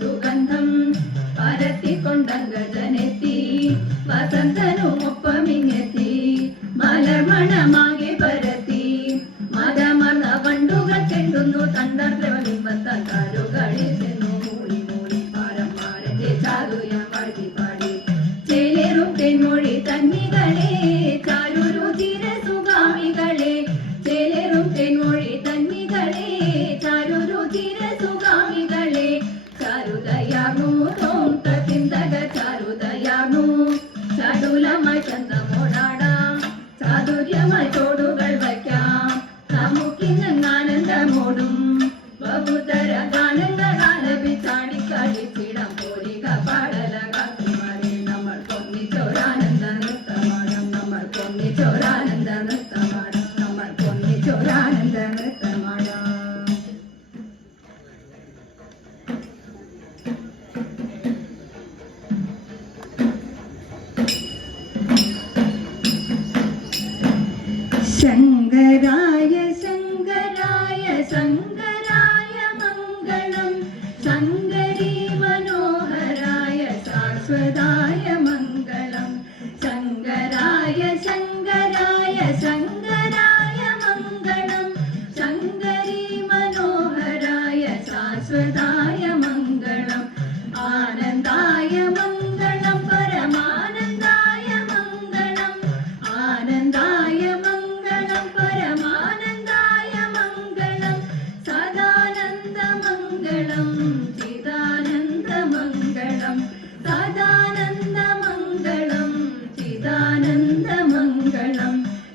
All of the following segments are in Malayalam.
സുഗന്ധം പരത്തിക്കൊണ്ടങ്കജനെത്തി വസന്തനുമൊപ്പമിങ്ങെത്തി മലർമണമാകെ പരത്തി. മതമർന്ന വണ്ടുകൾ ചെണ്ടുന്നു തണ്ടർദ്രവലിമ്പത്തക്കാരുകളിൽ ചെന്നു. മൂളി മൂളി പാരന്മാരന്റെ ചാതുര്യം പാടി പാടി ചേലേറും തെന്മൊഴി തന്നികളെ ചാരുതയാർന്നു തോം തത്തിന്തക ചാരുതയാർന്നു ചടുലമായി ചന്തമോടാടാം ചാതുര്യമായി തോടുകൾ വയ്ക്കാം നമുക്കിന്ന് ആനന്ദമോടും ബഹുതര ശങ്കരായ ശങ്കരായ ശങ്കരായ മംഗളം. ശങ്കരി മനോഹരായ ശാശ്വതായ മംഗളം. ശങ്കരായ ശങ്കരായ ശങ്കരായ മംഗളം. ശങ്കരി മനോഹരായ ശാശ്വതായ സദാനന്ദ മംഗളം ചിദാനന്ദ മംഗളം സദാനന്ദ മംഗളം ചിദാനന്ദ മംഗളം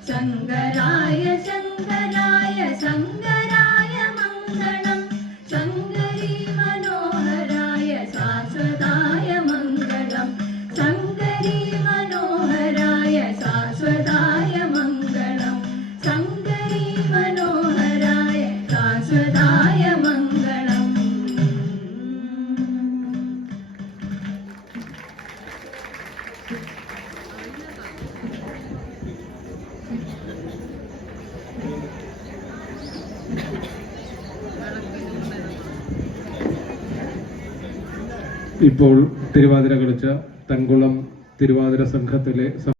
ശങ്കരായ ശങ്കരായ ശങ്കരായ മംഗളം ശങ്കരീ മനോഹരായ മംഗളം ശങ്കരീ മനോഹരായ മംഗളം ശങ്കരീ മനോഹരായ ശാശ്വതായ ഇപ്പോൾ തിരുവാതിര കളിച്ച തങ്കുളം തിരുവാതിര സംഘത്തിലെ